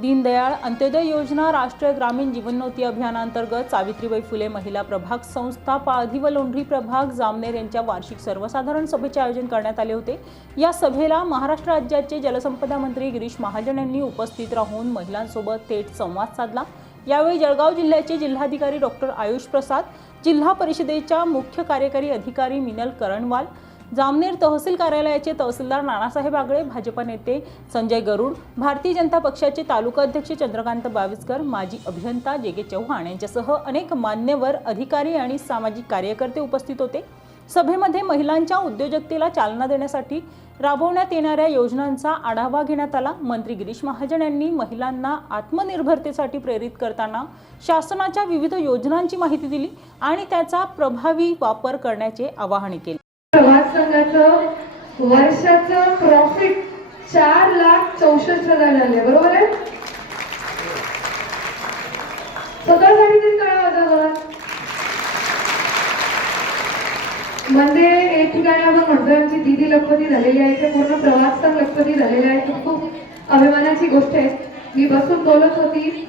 दीनदयाळ अंत्योदय योजना राष्ट्रीय ग्रामीण जीवनोन्नती अभियानांतर्गत सावित्रीबाई फुले महिला प्रभाग संस्था पाळधी व लोंढरी प्रभाग जामनेर यांच्या वार्षिक सर्वसाधारण सभेचे आयोजन करण्यात आले होते. या सभेला महाराष्ट्र राज्याचे जलसंपदा मंत्री गिरीश महाजन यांनी उपस्थित राहून महिलांसोबत थेट संवाद साधला. यावेळी जळगाव जिल्ह्याचे जिल्हाधिकारी डॉक्टर आयुष प्रसाद जिल्हा परिषदेच्या मुख्य कार्यकारी अधिकारी मिनल करणवाल जामनेर तहसील कार्यालयाचे तहसीलदार नानासाहेब आगळे भाजपा नेते संजय गरुड भारतीय जनता पक्षाचे तालुका अध्यक्ष चंद्रकांत बावीसकर माजी अभियंता जे के चव्हाण यांच्यासह अनेक मान्यवर अधिकारी आणि सामाजिक कार्यकर्ते उपस्थित होते. सभेमध्ये महिलांच्या उद्योजकतेला चालना देण्यासाठी राबवण्यात येणाऱ्या योजनांचा आढावा घेण्यात आला. मंत्री गिरीश महाजन यांनी महिलांना आत्मनिर्भरतेसाठी प्रेरित करताना शासनाच्या विविध योजनांची माहिती दिली आणि त्याचा प्रभावी वापर करण्याचे आवाहन केले. प्रभात वर्षाचं प्रॉफिट चार लाख चौसष्ट हजार झाले बरोबर आहे? स्वतःसाठी तरी कळा माझा घरात म्हणजे एक ठिकाणी आपण म्हणतोय आमची दिदी लखपती झालेली आहे ते पूर्ण प्रवास तर लखपती झालेला आहे. ही खूप अभिमानाची गोष्ट आहे. मी बसून बोलत होती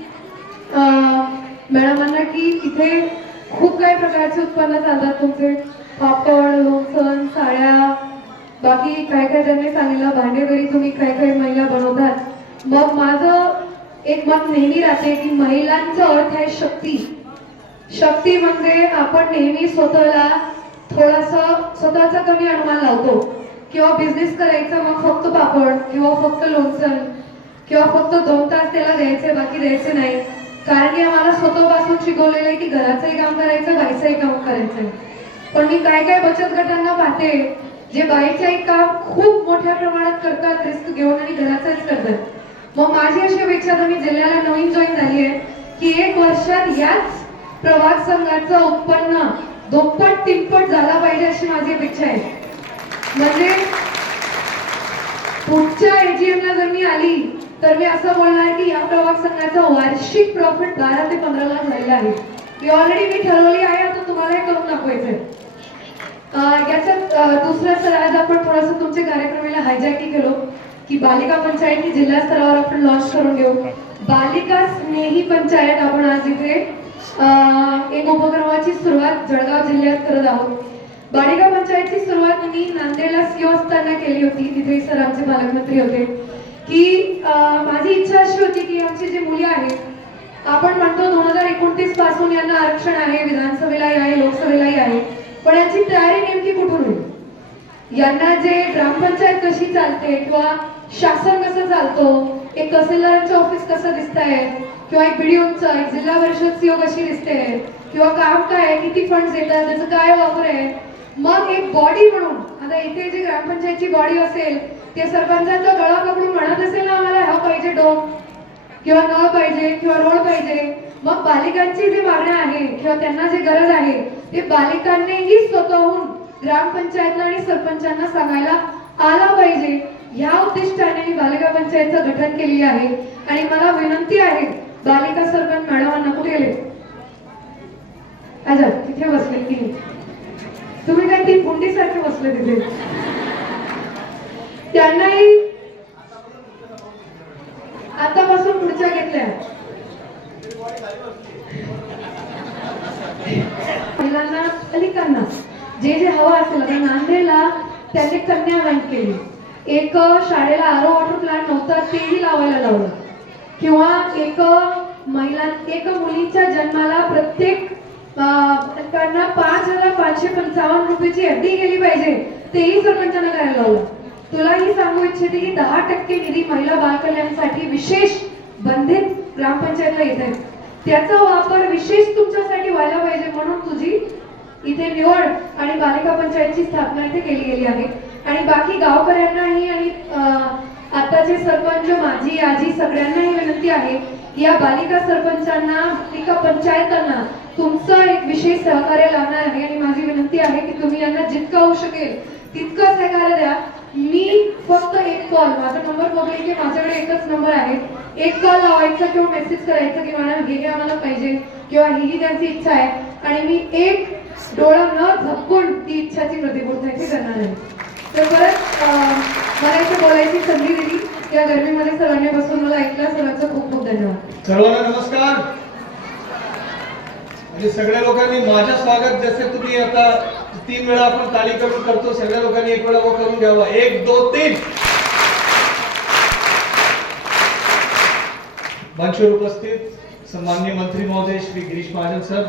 मॅडमांना की इथे खूप काही प्रकारचे उत्पन्न चालतात तुमचे. पापड लोणसण साड्या. बाकी काय काय त्यांनी सांगितलं? भांडेवरी तुम्ही काय काय महिला बनवतात? मग माझं एक मत नेहमी राहते की महिलांचा अर्थ आहे शक्ती. शक्ती म्हणजे आपण नेहमी स्वतःला थोडासा स्वतःचा कमी अनुमान लावतो. किंवा बिझनेस करायचा मग फक्त पापड किंवा फक्त लोणचं किंवा फक्त दोन तास त्याला द्यायचे बाकी द्यायचे नाही. कारण की आम्हाला स्वतःपासून शिकवलेलं आहे की घराचंही काम करायचं बाईचंही काम करायचंय. पण मी काय काय बचत गटांना पाहते जे बाईचंही काम खूप मोठ्या प्रमाणात करतात रिस्क घेऊन आणि घराचाच करतात. मग माझी अशी अपेक्षा तर मी जिल्ह्याला नवीन जॉईन झाली आहे की एक वर्षात याच प्रवास संघाचं उत्पन्न दुप्पट तिप्पट झाला पाहिजे अशी माझी अपेक्षा आहे. म्हणजे पुढच्या एजीएम ला जर मी आली तर मी असं बोलणार की या प्रवास संघाचा वार्षिक प्रॉफिट बारा ते पंधरा लाख झालेला आहे. ही ऑलरेडी मी ठरवली आहे आता तुम्हाला हे करून दाखवायचंय. याच्यात दुसरं सर आज आपण थोडंसं तुमच्या कार्यक्रमाला हायजॅकिंग केलो की बालिका पंचायत ही जिल्हा स्तरावर आपण लॉन्च करून घेऊ. बालिका स्नेही पंचायत आपण आज इथे एक उपक्रमाची सुरुवात जळगाव जिल्ह्यात करत आहोत. बालिका पंचायतची सुरुवात मी नांदेडला सीओ असताना केली होती. तिथे सर आमचे पालकमंत्री होते. की माझी इच्छा अशी होती की आमची जी मुली आहेत आपण म्हणतो दोन हजार एकोणतीसपासून यांना आरक्षण आहे विधानसभेला आहे लोकसभेलाही आहे पण याची तयारी नेमकी कुठून होईल यांना जे ग्रामपंचायत कशी चालते किंवा शासन कसं चालतो एक तहसीलदारांचं ऑफिस कसं दिसत आहे किंवा एक बीडीओचं एक जिल्हा परिषद सीओ कशी दिसते किंवा काम काय आहे किती फंड्स येतात त्याचं काय वापर आहे मग एक बॉडी म्हणून आता इथे जे ग्रामपंचायतची बॉडी असेल ते सरपंचांचा गळा पकडून म्हणत असेल ना आम्हाला हा पाहिजे डोम किंवा नळ पाहिजे किंवा रोड पाहिजे. मग बालिकांची जी मागण्या आहे किंवा त्यांना जे गरज आहे ते बालिकांनीही स्वतःहून ग्रामपंचायतला आणि सरपंचांना सांगायला आला पाहिजे. या उद्दिष्टाने मी बालिका पंचायतचं गठन केली आहे. आणि मला विनंती आहे बालिका सरपंच मॅडमांना कुठे गेले? अच्छा तिथे बसले की तुम्ही काय ती गुंडीसारखे बसले तिथे? त्यांनाही आतापासून पुढच्या घेतल्या. महिलांना अलिकांना जे जे हवं असेल आता नांदेडला त्यांनी कन्या बँक केली. एक शाळेला आरो वॉटर प्लांट नव्हता तेही लावायला लावलं. किंवा एक महिला एक मुलीच्या जन्माला प्रत्येक पाच हजार पाचशे पंचावन्न रुपयाची यादी गेली पाहिजे तेही सरपंचांना करायला लावलं. तुलाही सांगू इच्छिते की दहा टक्के निधी महिला बालकल्याणसाठी विशेष बंधित ग्रामपंचायतला येत आहे त्याचा वापर विशेष तुमच्यासाठी व्हायला पाहिजे म्हणून तुझी इथे निवड आणि बालिका पंचायतची स्थापना इथे केली गेली आहे. आणि बाकी गावकऱ्यांनाही आणि आताचे सरपंच माझी आजी सगळ्यांनाही विनंती आहे या बालिका सरपंचांना बालिका पंचायतांना तुमचं एक विशेष सहकार्य लावणार आहे. आणि माझी विनंती आहे की तुम्ही यांना जितकं होऊ शकेल तितकं सहकार्य द्या. मी फक्त एक कॉल माझा नंबर बघेल की माझ्याकडे एकच नंबर आहे. एक कॉल लावायचा किंवा मेसेज करायचा की मॅडम हे आम्हाला पाहिजे. किंवा ही ही त्यांची इच्छा आहे. आणि मी एक डोळा न झपकून ती इच्छाची प्रतिपूर्ती इथे करणार आहे. तर परत मला इथे बोलायची संधी दिली. या गर्मीमध्ये सर्वांनी बसून मला ऐकलं. सर्वांचं खूप खूप धन्यवाद. सर्वांना नमस्कार. म्हणजे सगळ्या लोकांनी माझं स्वागत जसे तुम्ही आता तीन वेळा आपण ताली करून करतो सगळ्या लोकांनी एक वेळा करून घ्यावा. एक दोन तीन. मंचवर उपस्थित सन्माननीय मंत्री महोदय श्री गिरीश महाजन सर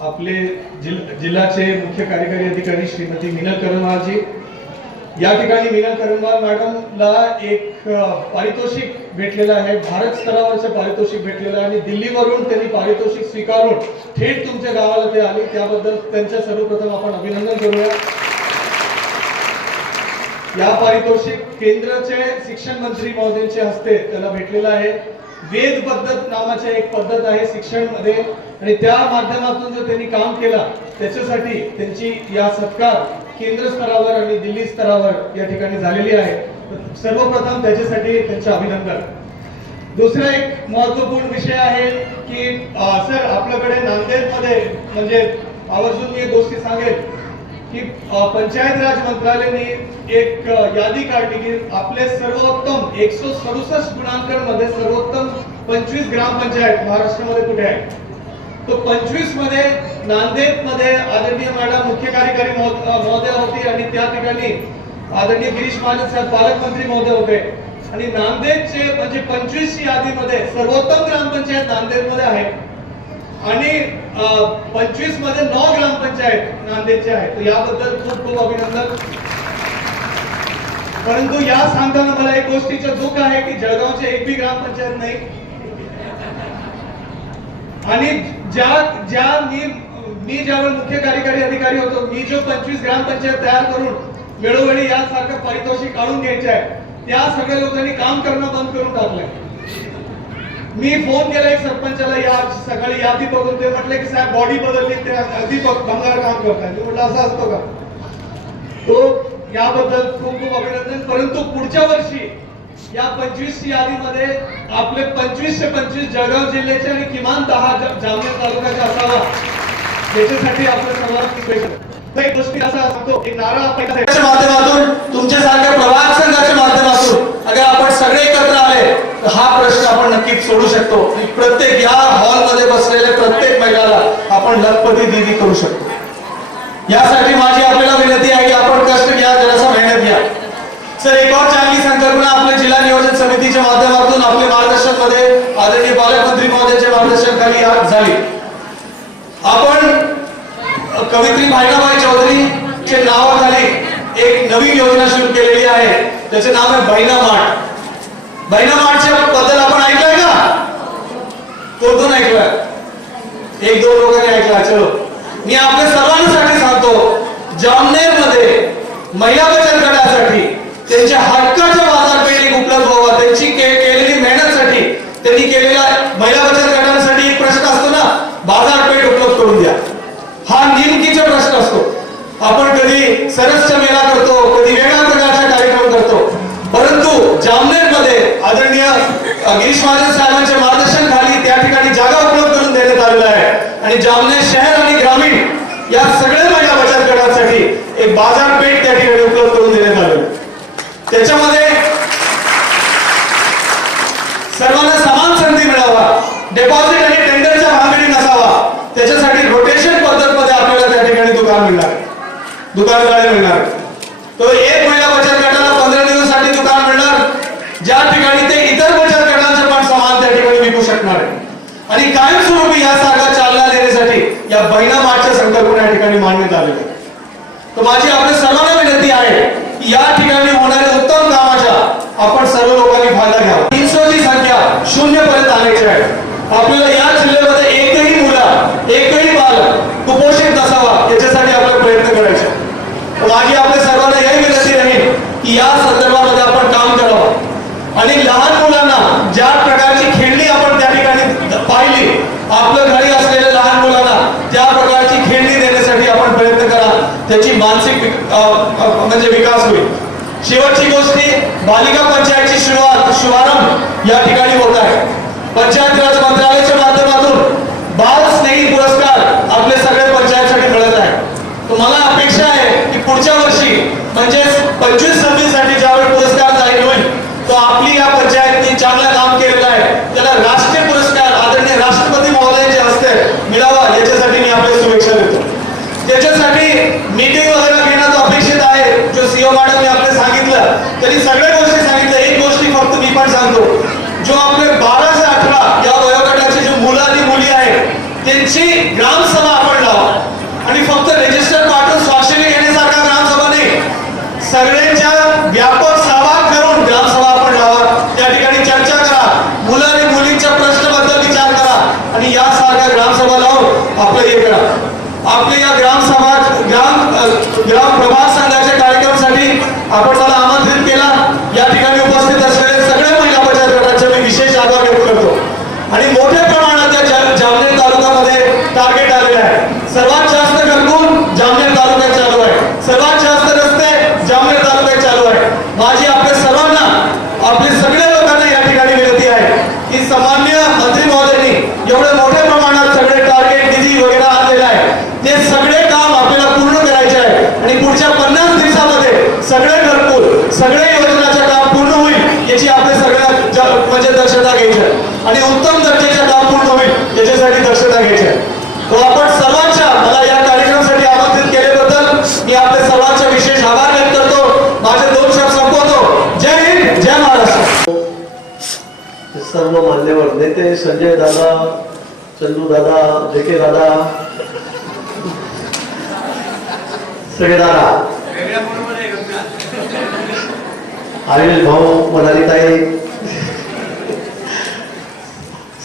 आपले जिल जिल्ह्याचे मुख्य कार्यकारी अधिकारी श्रीमती मीनल करनवालजी या ठिकाणी मीना करंबार मॅडमला एक पारितोषिक भेटलेलं आहे. भारत स्तरावरचं पारितोषिक भेटलेलं आहे आणि दिल्लीवरून त्यांनी पारितोषिक स्वीकारून थेट तुमच्या गावाला ते आले. त्याबद्दल त्यांचं सर्वप्रथम आपण अभिनंदन करूया. या पारितोषिक केंद्राचे शिक्षण मंत्री महोदयांचे हस्ते त्याला भेटलेलं आहे. वेद पद्धत नावाची एक पद्धत आहे शिक्षणमध्ये आणि त्या माध्यमातून जर त्यांनी काम केलं त्याच्यासाठी त्यांची या सत्कार केंद्र स्तरावर आणि दिल्ली स्तरावर या ठिकाणी झालेली आहे. सर्वप्रथम त्याच्यासाठी त्यांचे अभिनंदन दुसरा एक महत्त्वपूर्ण विषय आहे की सर आपल्याकडे नांदेडमध्ये म्हणजे आवर्जून मी एक गोष्टी सांगेल की पंचायत राज मंत्रालयाने एक यादी काढली की आपले सर्वोत्तम एकशे सदुसष्ट गुणांकांमध्ये सर्वोत्तम पंचवीस ग्रामपंचायत महाराष्ट्रामध्ये कुठे आहे? तो पंचवीसमध्ये नांदेडमध्ये आदरणीय मॅडम मुख्य कार्यकारी महोदय होती आणि त्या ठिकाणी आदरणीय गिरीश महाजन साहेब पालकमंत्री महोदय होते. आणि नांदेडचे म्हणजे पंचवीस यादीमध्ये सर्वोत्तम ग्रामपंचायत नांदेडमध्ये आहे. आणि पंचवीसमध्ये नऊ ग्रामपंचायत नांदेडचे आहेत. तर याबद्दल खूप खूप अभिनंदन. परंतु या सांगताना मला एक गोष्टीचं दुःख आहे की जळगावचे एक बी ग्रामपंचायत नाही. आणि ज्या ज्या मी मी ज्यावेळी मुख्य कार्यकारी अधिकारी होतो मी जो पंचवीस ग्रामपंचायत तयार करून वेळोवेळी यासारखं पारितोषिक काढून घ्यायचे आहे त्या सगळ्या लोकांनी काम करणं बंद करून टाकलंय. मी फोन केला एक सरपंचाला या सकाळी यादी बघून ते म्हटले की साहेब बॉडी बदलली ते अगदी भंगार काम करताय. मी म्हटलं असं असतो का? तो याबद्दल खूप खूप अभिनंदन. परंतु पुढच्या वर्षी या पंचवीस यादीमध्ये आपले पंचवीसशे पंचवीस जळगाव जिल्ह्याचे आणि किमान दहा जामनेर तालुक्याचे असावा. याच्यासाठी आपलं समाज स्पेशल एक गोष्टी असा सांगतो एक नारळ आपल्या माध्यमातून तुमच्यासारख्या प्रभाग संघाच्या माध्यमातून अगर आपण सगळे एकत्र आले तर हा प्रश्न आपण नक्कीच सोडू शकतो. प्रत्येक या हॉलमध्ये बसलेल्या प्रत्येक महिलाला आपण लखपती दिदी करू शकतो. यासाठी माझी आपल्याला विनंती आहे की आपण कष्ट घ्या जरासा मेहनत घ्या. सर एक और चांगली संकल्पना आपल्या जिल्हा नियोजन समितीच्या माध्यमातून आपले मार्गदर्शनमध्ये आदरणीय पालकमंत्री महोदयाच्या मार्गदर्शन खाली झाली. आपण कवित्री भाईनाबाई चे नावाखाली एक नवीन योजना सुरू केलेली आहे. त्याचे नाव आहे बहिणा माठ बहिणा माठच्या बद्दल आपण ऐकलंय का? कोण कोण ऐकलंय? एक दोन लोकांनी ऐकला चलो. मी आपल्या सर्वांसाठी सांगतो जामनेरमध्ये महिला बचत गटासाठी त्यांच्या हक्काच्या बाजारपेठ उपलब्ध व्हावा त्यांची केलेली केलेली मेहनतसाठी त्यांनी केलेल्या महिला बचत गटांसाठी एक प्रश्न असतो ना बाजारपेठ उपलब्ध करून द्या हा नेमकीचा प्रश्न असतो आपण कधी सरसचा मेळा करतो कधी वेगळ्या प्रकारचा कार्यक्रम करतो. परंतु जामनेरमध्ये आदरणीय गिरीश महाजन साहेबांच्या मार्गदर्शन खाली त्या ठिकाणी जागा उपलब्ध करून देण्यात आलेला आहे. आणि जामनेर शहर आणि ग्रामीण या सगळ्या महिला बचत गटांसाठी एक बाजारपेठ त्या ठिकाणी उपलब्ध करून देण्यात आलेली आहे. त्याच्यामध्ये सर्वांना समान संधी मिळावा डेपॉझिट आणि टेंडरच्या भानगडी नसावा त्याच्यासाठी रोटेशन पद्धतमध्ये आपल्याला त्या ठिकाणी दुकान मिळणार दुकान मिळणार. तो एक महिला बचत गटाला पंधरा दिवसासाठी दुकान मिळणार. ज्या ठिकाणी ते इतर बचत गटांचे पण सामान त्या ठिकाणी विकू शकणार आहे. आणि कायमस्वरूपी या सारखा चालना देण्यासाठी या बहिणा माठच्या संकल्पना या ठिकाणी मांडण्यात आलेली आहे. तर माझी आपल्या सर्वांना विनंती आहे की या ठिकाणी होणाऱ्या उत्तम कामाच्या आपण सर्व लोकांनी फायदा घ्यावा. तीनशेची संख्या शून्य पर्यंत आणायची आहे. आपल्याला या जिल्ह्यात एकही मुला एकही बालक कुपोषित नसावा याच्यासाठी आपल्याला प्रयत्न करायचे तर माझी आपल्या सर्वांना यही विनंती राहील की या संदर्भामध्ये आपण काम करावं आणि लहान मुलांना ज्या प्रकारची खेळणी आपण त्या ठिकाणी पाहिली आपल्या घरी असलेल्या लहान मुलांना त्या प्रकारची खेळणी देण्यासाठी आपण प्रयत्न करा त्याची मानसिक म्हणजे विकास होईल. शेवटची गोष्टी बालिका पंचायतची सुरुवात शुभारंभ या ठिकाणी होत आहे. पंचायत राज मंत्रालयाच्या माध्यमातून बाल स्नेही पुरस्कार आपले सगळे पंचायतसाठी मिळत आहे तर मला अपेक्षा आहे की पुढच्या वर्षी म्हणजेच पंचवीस सव्वीससाठी ज्यावेळी पुरस्कार जाहीर होईल तो आपली या पंचायतने चांगलं काम केलेलं आहे त्याला राष्ट्रीय पुरस्कार आदरणीय राष्ट्रपती महोदयांच्या हस्ते मिळावा याच्यासाठी मी आपल्या शुभेच्छा देतो त्याच्यासाठी मीटिंग वगैरे घेणं अपेक्षित आहे जो सीओ मॅडमने आपले सांगितलं त्यांनी सगळ्या गोष्टी सांगितल्या एक गोष्टी फक्त मी पण सांगतो जो आपले बारा ते अठरा या वयोगटाचे जे मुलं आणि मुली आहेत त्यांची ग्रामसभा आपण लावा. आणि फक्त रजिस्टर पाठवून स्वाक्षरी घेण्यासारखा ग्रामसभा नाही. सगळ्यांच्या व्यापक सहभाग करून ग्रामसभा आपण लावा. त्या ठिकाणी चर्चा करा. मुलं आणि मुलींच्या प्रश्नाबद्दल विचार करा. आणि यासारख्या ग्रामसभा लावून आपलं हे करा. आपल्या या ग्रामसभा ग्राम ग्राम प्रभाग संघाच्या कार्यक्रमासाठी आपण त्याला आमंत्रित केला या ठिकाणी उपस्थित असलेले सगळे महिला बचत गटाचे मी विशेष आभार व्यक्त करतो आणि मोठ्या प्रमाणात या जा- जामनेर तालुक्यामध्ये टार्गेट आलेलं आहे सर्वात जास्त घरकुल जामनेर तालुक्यात चालू आहे सर्वात जास्त रस्ते जामनेर तालुक्यात चालू आहे माझी आपल्या सर्वांना आपले सगळ्या लोकांना या ठिकाणी विनंती आहे की सामान्य मंत्री महोदयांनी एवढे मोठ्या प्रमाणात सगळे टार्गेट निधी वगैरे आणलेले आहे ते सगळे काम आपल्याला पूर्ण करायचे आहे आणि पुढच्या पन्नास दिवसामध्ये सगळे घरकुल सगळे योजनाचे काम पूर्ण होईल याची आपल्या सगळ्यांना ज- म्हणजे दक्षता घ्यायची आहे आणि उत्तम दर्जाचे काम पूर्ण होईल याच्यासाठी दक्षता घ्यायची आहे तो आपण सर्वांच्या मला या कार्यक्रमासाठी आमंत्रित केल्याबद्दल मी आपल्या सर्वांचे विशेष आभार व्यक्त करतो माझे दोन शब्द संपवतो जय हिंद जय महाराष्ट्र सर्व मान्यवर नेते संजय दादा चंदू दादा जे के दादा सगळे दादा. अनिल भाऊ मनाली ताई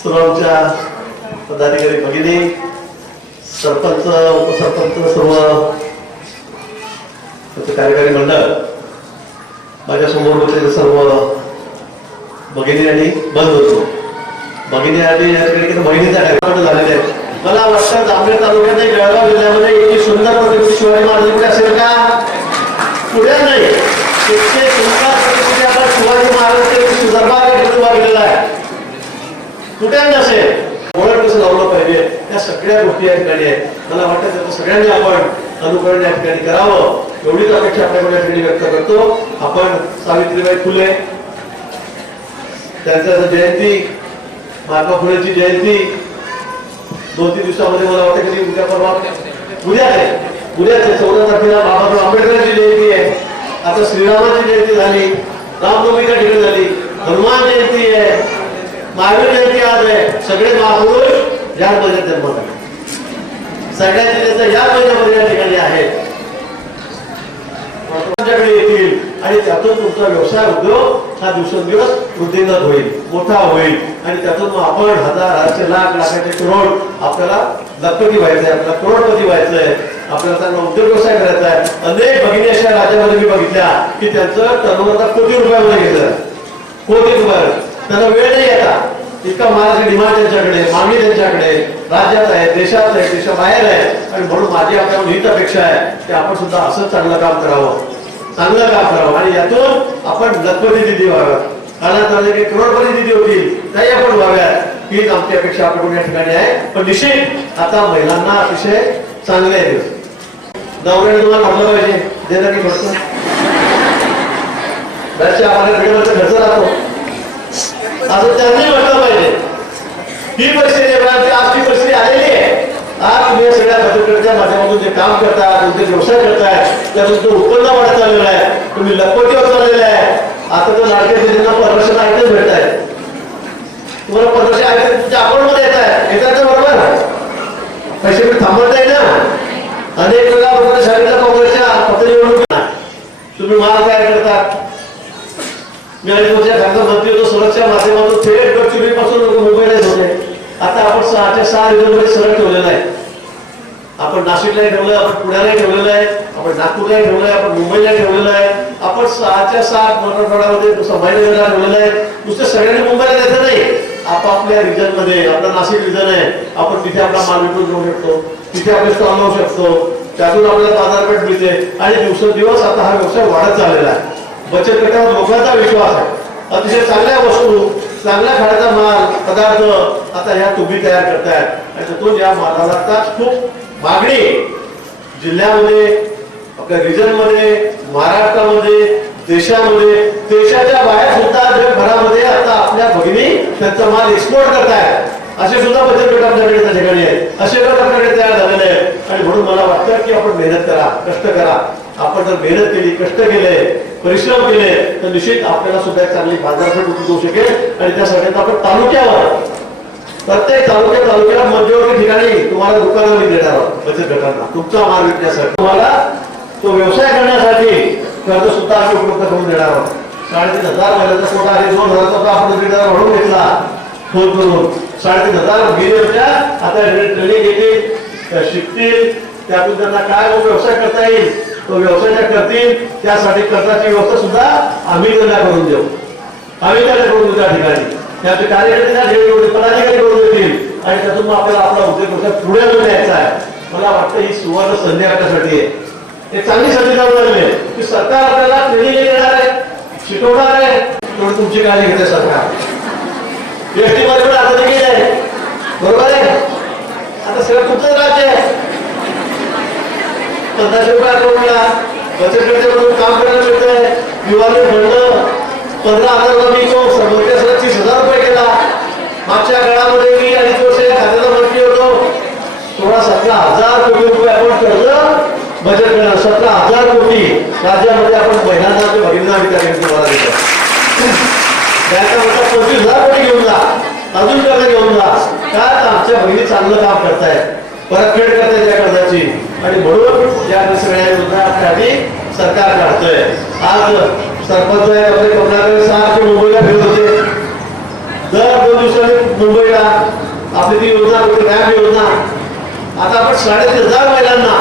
सर्व आमच्या पदाधिकारी भगिनी सरपंच उपसरपंच सर्व कार्यकारी मंडळ माझ्यासमोर सर्व भगिनी आणि बंद होतो भगिनी आणि या बहिणीचा झालेले आहेत. मला वाटतं जामनेर तालुक्यात जळगाव जिल्ह्यामध्ये इतकी सुंदर प्रतिकृती शिवाजी महाराजांकडे असेल का? पुढे नाही. इतके सुंदर प्रतिकृती आपण शिवाजी महाराजांचे केलेला आहे कुठे नसेल ओळख कसं लावलं पाहिजे त्या सगळ्या गोष्टी या ठिकाणी आहेत. मला वाटतं त्याचं सगळ्यांनी आपण अनुकरण या ठिकाणी करावं. एवढीच अपेक्षा आपल्याकडे या ठिकाणी व्यक्त करतो. आपण सावित्रीबाई फुले त्यांचं जयंती महात्मा फुलेची जयंती दोन तीन दिवसामध्ये मला वाटतं की उद्या परवा उद्या आहे. उद्याच चौदा तारखेला बाबासाहेब आंबेडकरांची जयंती आहे. आता श्रीरामाची जयंती झाली. रामनवमीच्या ठिकाणी झाली. हनुमान जयंती आहे. महावीर जयंती आज आहे. सगळे महापुरुष या महिन्यात जन्मात आले. सगळ्यांचे नेते या महिन्यामध्ये या ठिकाणी आहे. तुमच्याकडे आणि त्यातून तुमचा व्यवसाय उद्योग हा दिवसेंदिवस वृद्धिंगत होईल मोठा होईल. आणि त्यातून आपण हजार आठशे लाख लाखाचे करोड आपल्याला लखपती व्हायचंय आपल्याला करोडपती व्हायचंय आपल्याला त्यांना उद्योग व्यवसाय करायचा आहे. अनेक भगिनी अशा राज्यामध्ये मी बघितल्या की त्यांचं टर्नओव्हर आता कोटी रुपयामध्ये गेलं. कोटी रुपयावर. त्यांना वेळ नाही येतात इतका महाराष्ट्र डिमांड त्यांच्याकडे मागणी त्यांच्याकडे. राज्यात आहे देशात आहे देशाबाहेर आहे. आणि म्हणून माझी आपल्याला हीच अपेक्षा आहे की आपण सुद्धा असंच चांगलं काम करावं. चांगलं काम करावं. आणि यातून आपण लखपती दिदी व्हाव्यात कारण काही करोडपती दिदी होतील त्याही आपण व्हाव्यात. हीच आमची अपेक्षा आपण या ठिकाणी आहे. पण निश्चित आता महिलांना अतिशय चांगले आहे दिवस. नवऱ्याने तुम्हाला म्हटलं पाहिजे. देणं की म्हटलं घरच्या आपल्या वेळेवरचं खर्च राहतो असं त्यांनी म्हटलं पाहिजे. ही परिस्थिती आजची परिस्थिती आलेली आज तुम्ही सगळ्या पत्रकारांच्या माध्यमातून जे काम करता तुमचे व्यवसाय करताय त्यातून तो उत्पन्न वाढत चाललेला आहे तुम्ही लखपतीवर चाललेला आहे. आता तर लाडक्या दिदींना परवर्षाला ऐकत भेटत आहे तुम्हाला परवर्षी ऐकत तुमच्या अकाउंटमध्ये येत आहे येतात ना बरोबर. पैसे मी थांबवत आहे ना? अनेक वेळा आपण सांगितलं काँग्रेसच्या पत्र निवडणूक. तुम्ही माल तयार करतात मी आणि तुमच्या खासदार मंत्री होतो सुरक्षा माध्यमातून थेट गडचिरोलीपासून लोक मुंबईला होते. आता आपण सहाच्या सहा रिझर्वमध्ये सरळ ठेवलेला आहे. आपण नाशिकला ठेवलं आपण पुण्याला ठेवलेलं आहे आपण नागपूरला ठेवलं आहे आपण मुंबईला ठेवलेलं आहे आपण सहाच्या सात मराठवाड्यामध्ये संभाजीनगरला ठेवलेलं आहे नुसतं सगळ्यांनी मुंबईला जायचं नाही. आपापल्या रिजनमध्ये आपला नाशिक रिजन आहे. आपण तिथे आपला माल विकून घेऊ शकतो तिथे आपले स्टॉल लावू शकतो. त्यातून आपल्याला बाजारपेठ मिळते. आणि दिवसेंदिवस आता हा व्यवसाय वाढत चाललेला आहे. बचत गटावर लोकांचा विश्वास आहे. अतिशय चांगल्या वस्तू चांगल्या खाण्याचा माल पदार्थ आता ह्या तुम्ही तयार करतायत. आणि तो या मालाला आता खूप मागणी आहे. जिल्ह्यामध्ये आपल्या रिजनमध्ये महाराष्ट्रामध्ये देशामध्ये देशाच्या बाहेर सुद्धा जगभरामध्ये आता आपल्या भगिनी त्यांचा माल एक्सपोर्ट करतायत. असे सुद्धा बचत गट आपल्याकडे त्या ठिकाणी आहेत. असे गट आपल्याकडे तयार झालेले आहेत. आणि म्हणून मला वाटतं की आपण मेहनत करा कष्ट करा. आपण जर मेहनत केली कष्ट केले परिश्रम केले तर निश्चित आपल्याला सुद्धा चांगली बाजारपेठ होऊ शकेल आणि त्यासाठी आता आपण तालुक्यावर प्रत्येक तालुक्या तालुक्याला मध्यवर्ती ठिकाणी तुम्हाला दुकानावर देणार आहोत बचत गटांना. तुमचा माल विकण्यासाठी. तुम्हाला तो व्यवसाय करण्यासाठी कर्ज सुद्धा आम्ही उपलब्ध करून देणार आहोत. साडेतीन हजार महिन्याचा कोटा आहे दोन हजारचा आपण रिटर्न म्हणून घेतला. फोन करून. साडेतीन हजार गेले आता ट्रेनिंग येतील शिकतील. त्यातून त्यांना काय व्यवसाय करता येईल तो व्यवसाय त्या करतील त्यासाठी कर्जाची व्यवस्था सुद्धा आम्ही त्यांना करून देऊ. आम्ही त्यांना करून देऊ त्या ठिकाणी. त्याचे कार्यकर्ते त्या ठिकाणी पदाधिकारी करून देतील आणि त्यातून मग आपल्याला आपला उद्योग व्यवसाय पुढे घेऊन यायचा आहे. मला वाटतं ही सुवर्ण संधी आपल्यासाठी आहे. एक चांगली संधी जाऊ लागली की सरकार आपल्याला ट्रेनिंग देणार आहे शिकवणार आहे तेवढी तुमची काळजी घेते सरकार. एसटी मध्ये पण आता देखील आहे. बरोबर आहे? आता सगळं कुठलं राज्य आहे? पंधराशे रुपये बचत गटाकडून काम करायला युवाने पंधरा हजार रुपये मी तो समोरच्या तीस हजार रुपये केला. मागच्या काळामध्ये मी अडीच वर्ष खात्याचा मंत्री होतो. सोळा सतरा हजार कोटी रुपये आपण कर्ज बचत सतरा हजार कोटी. राज्यामध्ये आपण महिलांना ते भगिनींना विचार तुम्हाला देतो बँका म्हणतात पंचवीस हजार कोटी घेऊन जा. अजून कर्ज घेऊन जा. काय आमच्या बहिणी चांगलं काम करतायत. परतफेड करतायत त्या कर्जाची. आणि म्हणून या सगळ्या योजनासाठी सरकार काढतोय. आज सरपंच आहे आपले कमलाकर सारखे मुंबईला फिरत होते. दर दोन दिवसांनी मुंबईला आपली ती योजना होती रॅम्प योजना. आता आपण साडेतीन हजार महिलांना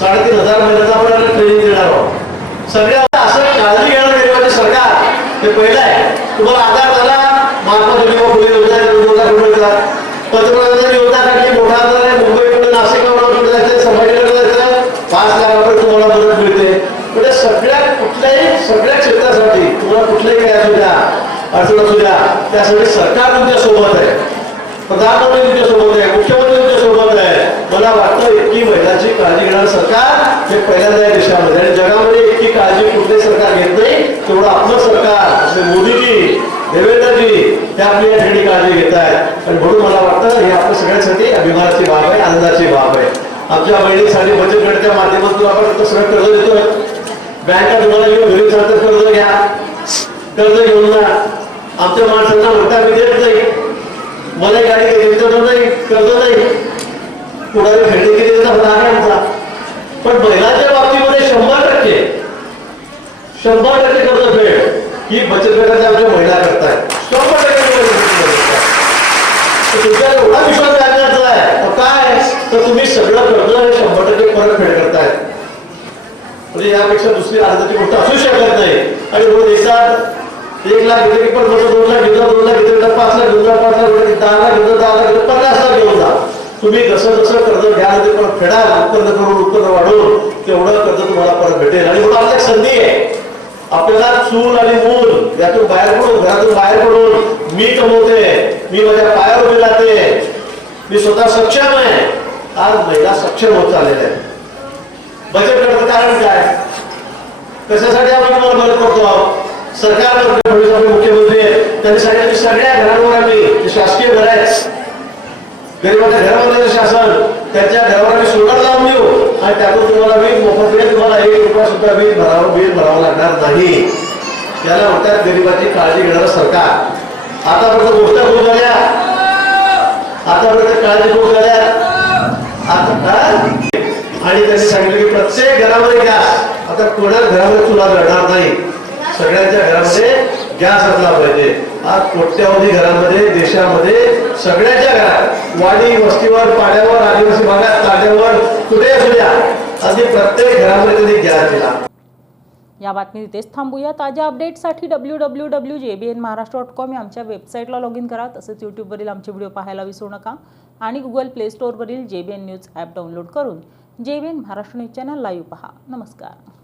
साडेतीन हजार महिलांना आपण ट्रेनिंग देणार आहोत. सगळ्या असं काळजी घेणं गरीबाचे सरकार. हे पहिलं आहे. तुम्हाला आधार झाला महात्मा ज्योतिबा फुले योजना योजना कुठे येतात पंतप्रधानांनी योजना काढली मोठा आधार आहे मुंबईकडे नाशिकला कुठे जायचं संभाजीनगरला जायचं पाच लाख रुपये तुम्हाला मदत मिळते. म्हणजे सगळ्या कुठल्याही सगळ्या क्षेत्रासाठी तुम्हाला कुठल्याही काय असू द्या अडचण असू द्या त्यासाठी सरकार तुमच्यासोबत आहे. प्रधानमंत्री तुमच्यासोबत आहे मुख्यमंत्री तुमच्यासोबत आहे. मला वाटतं इतकी महिलांची काळजी घेणारं सरकार हे पहिल्यांदा या देशामध्ये आणि जगामध्ये इतकी काळजी कुठलंही सरकार घेत नाही तेवढं आपलं सरकार आपले मोदीजी देवेंद्रजी हे आपली या ठिकाणी काळजी घेत आहेत. आणि म्हणून मला वाटतं हे आपल्या सगळ्यांसाठी अभिमानाची बाब आहे आनंदाची बाब आहे. आमच्या बहिणीसाठी बचत गटाच्या माध्यमातून आपण दुसरं कर्ज देतोय. बँका तुम्हाला घेऊन घरी चालतात कर्ज घ्या. कर्ज घेऊन जा. आमच्या माणसांना म्हणता मी देत नाही. मला गाडी घ्यायची नाही कर्ज नाही. कुणाला खेळणी केली तर भाग आहे आमचा. पण महिलांच्या बाबतीमध्ये शंभर टक्के शंभर टक्के कर्ज फेड ही बचत गटाच्या आमच्या महिला करतायत शंभर टक्के महिला करतायत. तर तुमच्यावर एवढा विश्वास व्याजाचा आहे तर काय तर तुम्ही सगळं कर्ज हे शंभर टक्के परत फेड करतायत म्हणजे यापेक्षा आनंदाची गोष्ट असू शकत नाही. आणि रोज एकदा एक लाख घेतले की पण दोन लाख घेतला दोन लाख घेतले पाच लाख घेऊन जा पाच लाख घेतले दहा लाख घेऊन दहा लाख घेऊन पन्नास लाख घेऊन जा. तुम्ही जसं जसं कर्ज घ्याल ते परत फेडाल उत्पन्न करून उत्पन्न वाढवून तेवढं कर्ज तुम्हाला परत भेटेल. आणि म्हणून आपल्या संधी आहे. आपल्याला चूल आणि मूल यातून बाहेर पडून घरातून बाहेर पडून मी कमवते मी माझ्या पायावर उभी राहते. मी स्वतः सक्षम आहे. आज महिला सक्षम होत चाललेल्या आहे बचत गटाचं कारण काय? कशासाठी आपण तुम्हाला मदत करतो आहोत? सरकार फडणवीस मुख्यमंत्री आहेत. त्यांनी सांगितलं सगळ्या घरांवर आम्ही शासकीय घर आहेत गरिबाच्या घरामध्ये शासन त्यांच्या घरावर आम्ही सोलर लावून देऊ. आणि त्यातून तुम्हाला वीज मोफत वेळ तुम्हाला एक रुपया सुद्धा वीज भरावं बिल भरावं लागणार नाही. त्याला म्हणतात गरिबाची काळजी घेणारं सरकार. आतापर्यंत गोष्ट खूप झाल्या. आतापर्यंत काळजी खूप झाल्या. आता आणि त्याने सांगितलं की प्रत्येक घरामध्ये गॅस. आता कोणाच घरामध्ये चुला जळणार नाही. सगळ्यांच्या घरामध्ये गॅस असला पाहिजे. आज कोट्यावधी घरामध्ये देशामध्ये सगळ्याच्या घरात वाडी वस्तीवर पाड्यावर आदिवासी भागात ताट्यावर कुठे असू द्या अगदी प्रत्येक घरामध्ये त्यांनी गॅस दिला. या बातमी इथेच थांबूया. ताज्या अपडेटसाठी W W W J B N Maharashtra dot com या आमच्या वेबसाईटला लॉग इन करा. तसेच यूट्यूबवरील आमचे व्हिडिओ पाहायला विसरू नका. आणि Google play स्टोअरवरील J B N news app download करून J B N Maharashtra news channel live पहा. नमस्कार.